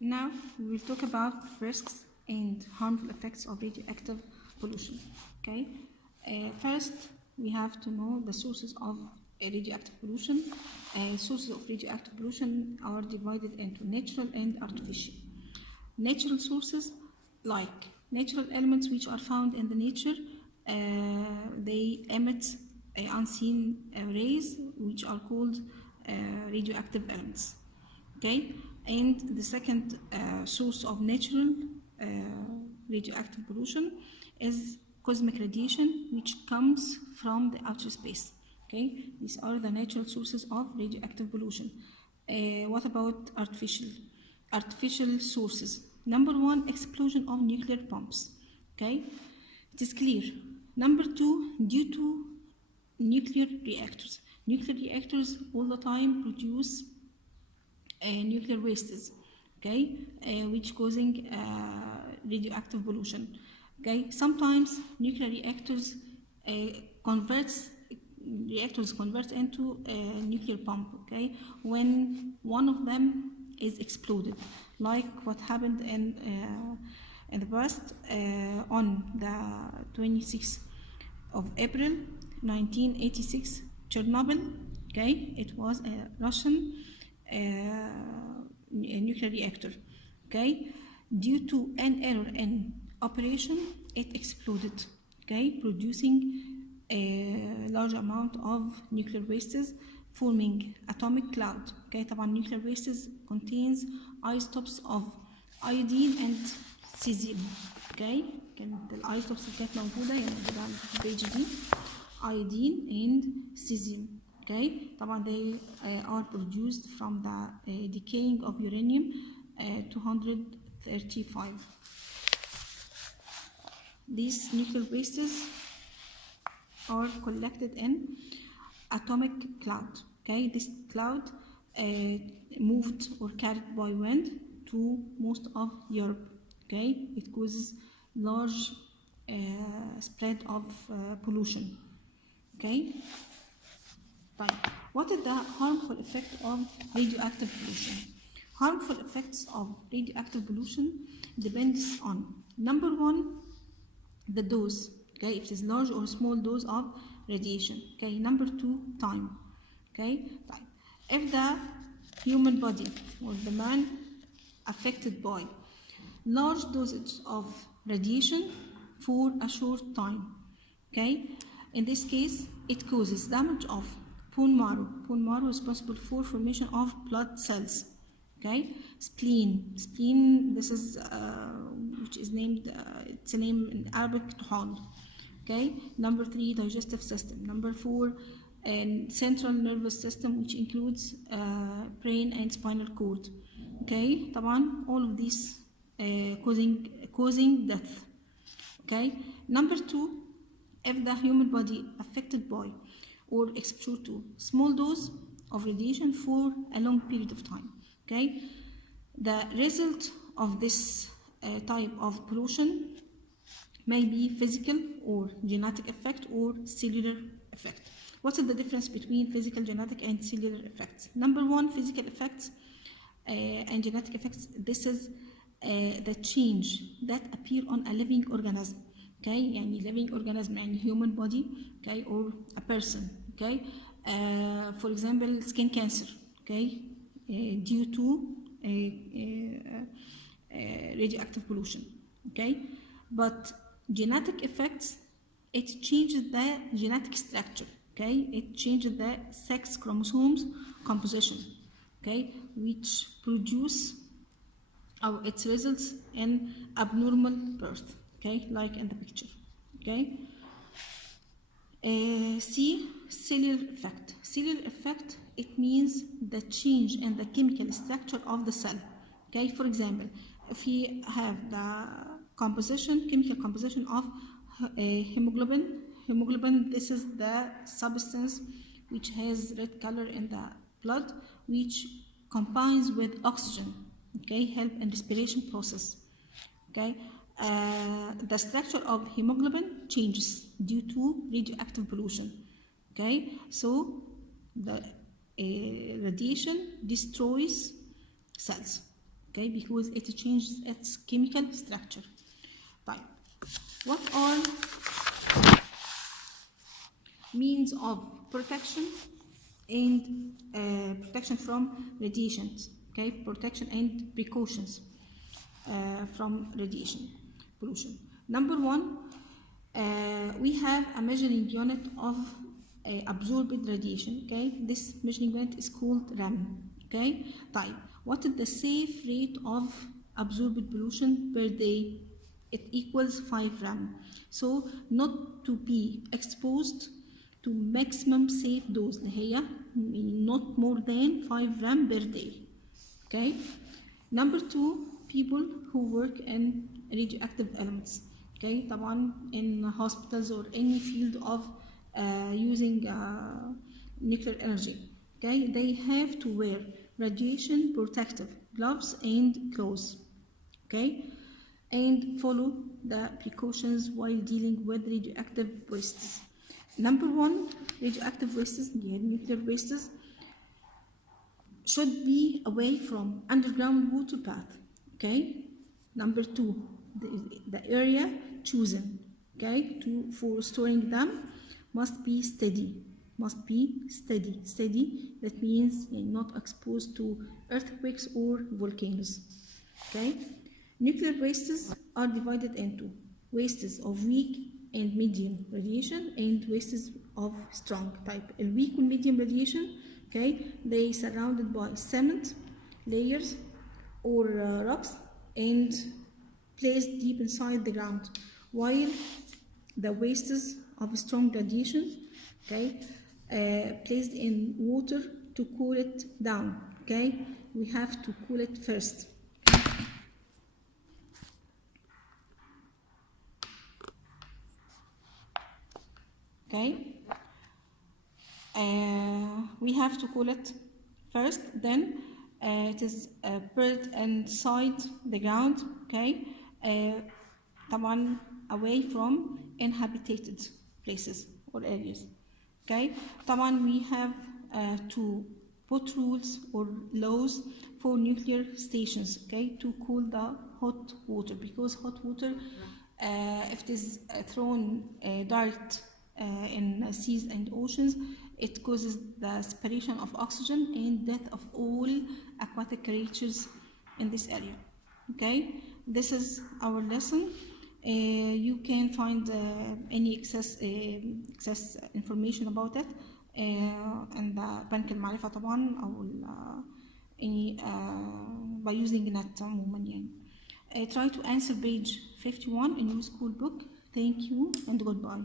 Now we will talk about risks and harmful effects of radioactive pollution. Okay. First, we have to know the sources of radioactive pollution. Sources of radioactive pollution are divided into natural and artificial. Natural sources, like natural elements which are found in the nature, they emit unseen rays which are called radioactive elements. Okay, and the second source of natural radioactive pollution is cosmic radiation, which comes from the outer space. Okay, these are the natural sources of radioactive pollution. What about artificial sources? Number one, explosion of nuclear pumps. Okay, it is clear. Number two, due to nuclear reactors. Nuclear reactors all the time produce nuclear wastes, okay, which causing radioactive pollution. Okay, sometimes nuclear reactors convert into a nuclear pump. Okay, when one of them is exploded, like what happened in the past on the 26th of April 1986, Chernobyl. Okay, it was a Russian a nuclear reactor. Okay, due to an error in operation, it exploded. Okay, producing a large amount of nuclear wastes, forming atomic cloud. Okay, طبعا nuclear wastes contains isotopes of iodine and cesium. Okay, كانت الايزوتوبس اللي كانت موجوده هي موجوده على البيج دي iodine and cesium. Okay, طبعا they are produced from the decaying of uranium 235. These nuclear wastes are collected in atomic cloud. Okay, this cloud moved or carried by wind to most of Europe. Okay, it causes large spread of pollution. Okay, right. What is the harmful effect of radioactive pollution? Harmful effects of radioactive pollution depends on, number one, the dose. Okay, if it is large or small dose of radiation. Okay, number two, time. Okay, right. If the human body or the man affected by large dosage of radiation for a short time. Okay, in this case, it causes damage of bone marrow. Bone marrow is responsible for formation of blood cells. Okay, spleen. This is which is named. It's a name in Arabic, طحال. Okay, number three, digestive system. Number four, and central nervous system, which includes brain and spinal cord. Okay, طبعا all of these causing death. Okay, number two, if the human body affected by or exposed to small dose of radiation for a long period of time. Okay, the result of this type of pollution may be physical or genetic effect or cellular effect. What is the difference between physical, genetic, and cellular effects? Number one, physical effects and genetic effects. This is the change that appear on a living organism. Okay, يعني living organism يعني human body. Okay, or a person. Okay, for example, skin cancer. Okay, due to radioactive pollution. Okay, but genetic effects, it changes the genetic structure. Okay, it changes the sex chromosomes composition. Okay, which produce it results in abnormal birth. Okay, like in the picture. Okay, see cellular effect. Cellular effect, it means the change in the chemical structure of the cell. Okay, for example, if we have the chemical composition of hemoglobin. Hemoglobin, this is the substance which has red color in the blood, which combines with oxygen. Okay, help in respiration process. Okay, the structure of hemoglobin changes due to radioactive pollution. Okay, so the radiation destroys cells. Ok, okay, because it changes its chemical structure. طيب, what are means of protection and protection from radiations, okay, protection and precautions from radiation pollution? Number one, we have a measuring unit of absorbed radiation, okay, this measuring unit is called RAM, okay. طيب, what is the safe rate of absorbed pollution per day? It equals 5 RAM. So not to be exposed to maximum safe dose اللي هي not more than 5 RAM per day, okay. Number two, people who work in radioactive elements, okay, طبعا in hospitals or any field of using nuclear energy, okay, they have to wear radiation protective gloves and clothes, okay, and follow the precautions while dealing with radioactive wastes. Number one, radioactive wastes, nuclear wastes, should be away from underground water path, okay. Number two, the area chosen, okay, for storing them must be steady, that means you're not exposed to earthquakes or volcanoes, okay. Nuclear wastes are divided into wastes of weak and medium radiation and wastes of strong type. A weak and medium radiation, okay, they surrounded by cement layers or rocks and placed deep inside the ground, while the wastes of strong radiation, okay, placed in water to cool it down, okay. We have to cool it first. Okay, we have to cool it first, then it is buried inside the ground, okay, طبعا away from inhabited places or areas, okay. طبعا we have to put rules or laws for nuclear stations, okay, to cool the hot water, because hot water, if it is thrown direct in seas and oceans, it causes the separation of oxygen and death of all aquatic creatures in this area, okay. This is our lesson. You can find any excess information about it in the بنك المعرفة طبعا أو any by using net عموما يعني. Try to answer page 51 in your school book. Thank you and goodbye.